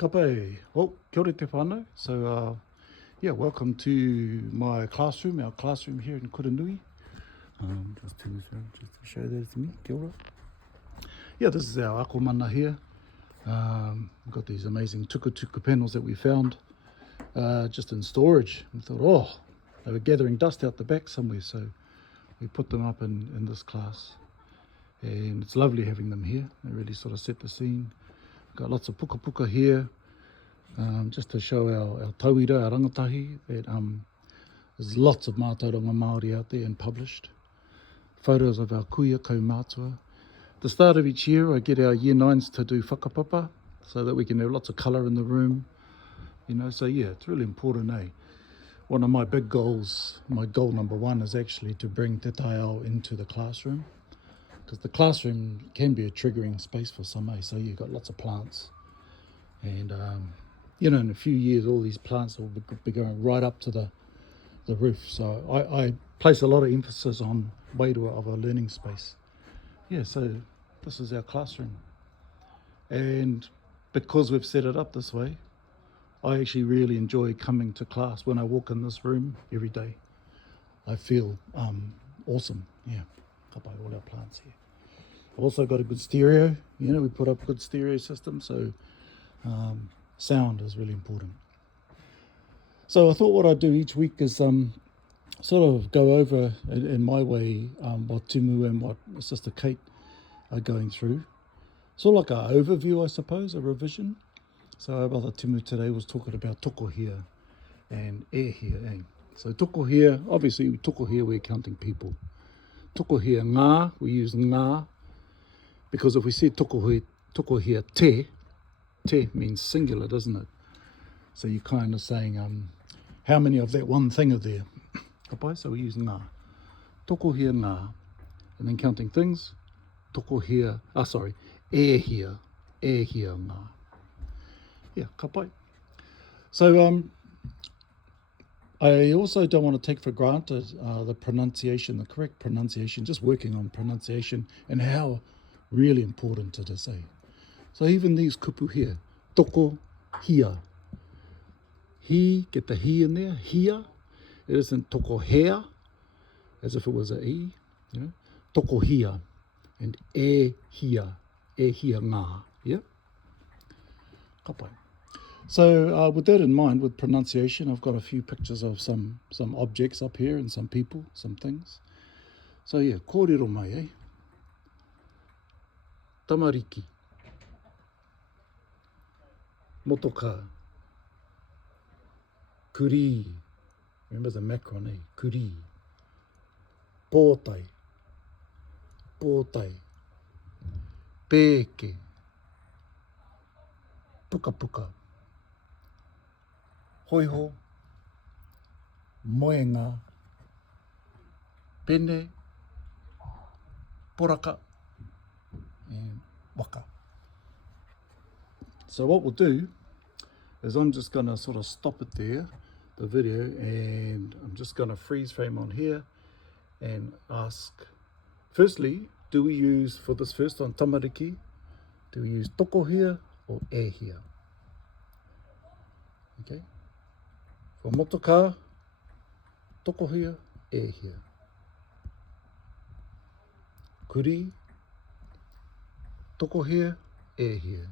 Kapai. Well, kia ora te whānau. So, welcome to my classroom, our classroom here in Kuranui. Just turn this around just to show that to me. Kia ora. Yeah, this is our akomana here. We've got these amazing tuku panels that we found just in storage. We thought, they were gathering dust out the back somewhere, so we put them up in this class. And it's lovely having them here. They really sort of set the scene. Got lots of puka here, just to show our tauira, our rangatahi, that there's lots of mātauranga Māori out there and published. Photos of our kuia kaumātua. At the start of each year, I get our year 9s to do whakapapa, so that we can have lots of colour in the room. So yeah, it's really important, eh? One of my big goals, my goal number 1 is actually to bring te taiao into the classroom. Because the classroom can be a triggering space for some, so you've got lots of plants. And, in a few years, all these plants will be going right up to the roof. So I place a lot of emphasis on wairua of a learning space. Yeah, so this is our classroom. And because we've set it up this way, I actually really enjoy coming to class. When I walk in this room every day, I feel awesome, yeah. Kapai, all our plants here. I've also got a good stereo. We put up a good stereo system, so sound is really important. So I thought what I'd do each week is sort of go over in my way what Timu and what Sister Kate are going through. Sort of like an overview, I suppose, a revision. So our brother Timu today was talking about Tokohia and here. So Tokohia, obviously Tokohia, we're counting people. Tokohia ngā, we use ngā, because if we say Tokohia te means singular, doesn't it? So you're kind of saying how many of that one thing are there. So we use ngā. Tokohia ngā. And then counting things, Tokohia, ehia ngā. Yeah, kapai. So I also don't want to take for granted the pronunciation, the correct pronunciation, just working on pronunciation and how really important it is. So even these kupu here, Tokohia. He, get the he in there, hia. It isn't Tokohia, as if it was a e. Tokohia and ehia ngā. Yeah? Kapai. So with that in mind, with pronunciation, I've got a few pictures of some objects up here and some people, some things. So yeah, kōrero mai, Tamariki, motoka, kuri, remember the macron, kuri, pōtai, pēke, puka, hoiho, moenga, pene, poraka, and waka. So what we'll do is I'm just going to sort of stop it there, the video, and I'm just going to freeze frame on here and ask, firstly, do we use, for this first one, tamariki, do we use tokohia or ehia? Okay. For motoka, tokohia, ehia. Kuri, tokohia, ehia.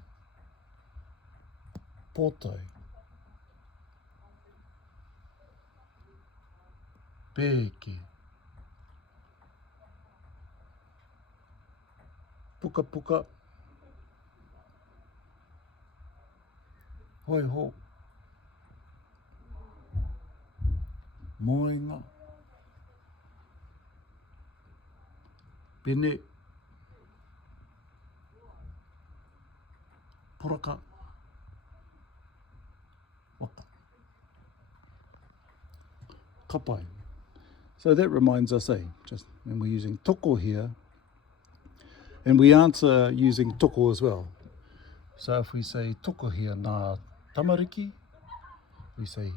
Pōtai, pēke, puka, hoiho, moenga, pene, poraka, waka. Kapai. So that reminds us, just when we're using toko here, and we answer using toko as well. So if we say toko here nā tamariki, we say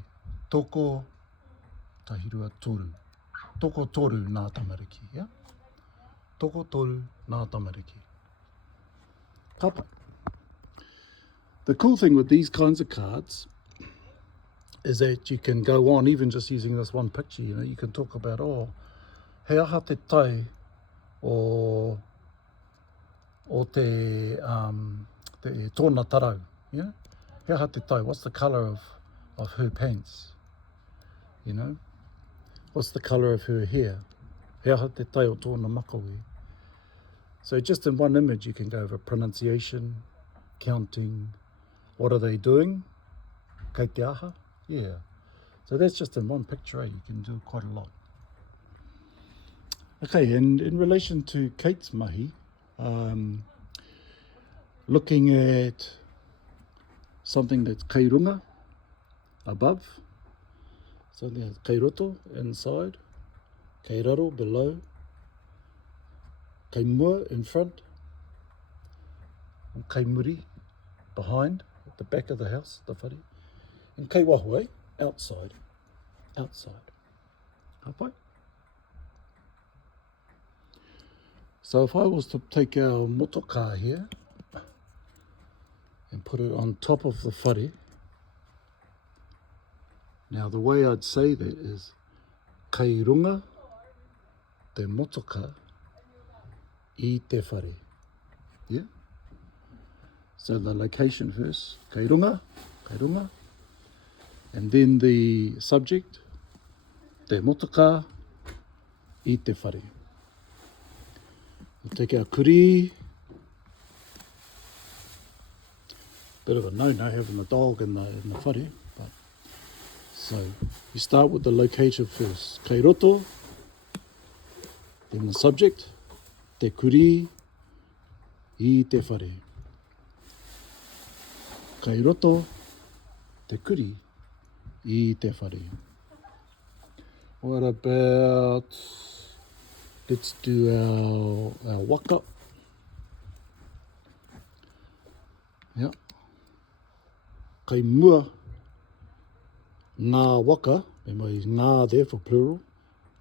toko tahirua toru. Toko toru nā tamariki, yeah? Toko toru nā tamariki. Kapai. The cool thing with these kinds of cards is that you can go on, even just using this one picture, you know, you can talk about, oh, he aha te tai o te tōna tarau, you know? He aha te tai, what's the colour of her pants, you know? What's the colour of her hair? He aha te tai o tōna makawi. So just in one image you can go over pronunciation, counting, what are they doing? Kei te aha? Yeah. So that's just in one picture, you can do quite a lot. Okay, and in relation to Kate's mahi, looking at something that's kei runga, above, something that's kei roto, inside, kei raro, below, kei mua, in front, and kei muri, behind, at the back of the house, the whare, and kei wahue, outside, outside. Hapai? So if I was to take our motoka here and put it on top of the whare, now the way I'd say that is kei runga te motoka I te whare. Yeah? So the location first, kei runga, and then the subject, te motoka I te whare. We'll take our kuri, bit of a no-no having the dog in the whare, but so you start with the locator first, kei roto, then the subject, te kuri I te whare. Kei roto, te kuri I te whare. What about, let's do our waka. Yeah. Kei mua ngā waka, remember ngā there for plural.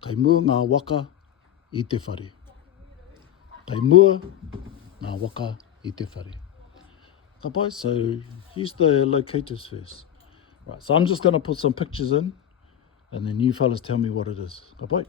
Kei mua ngā waka I te whare. Kei mua ngā waka I te whare. Ka pai, so use the locators first. Right, so I'm just going to put some pictures in, and then you fellas tell me what it is. Ka pai.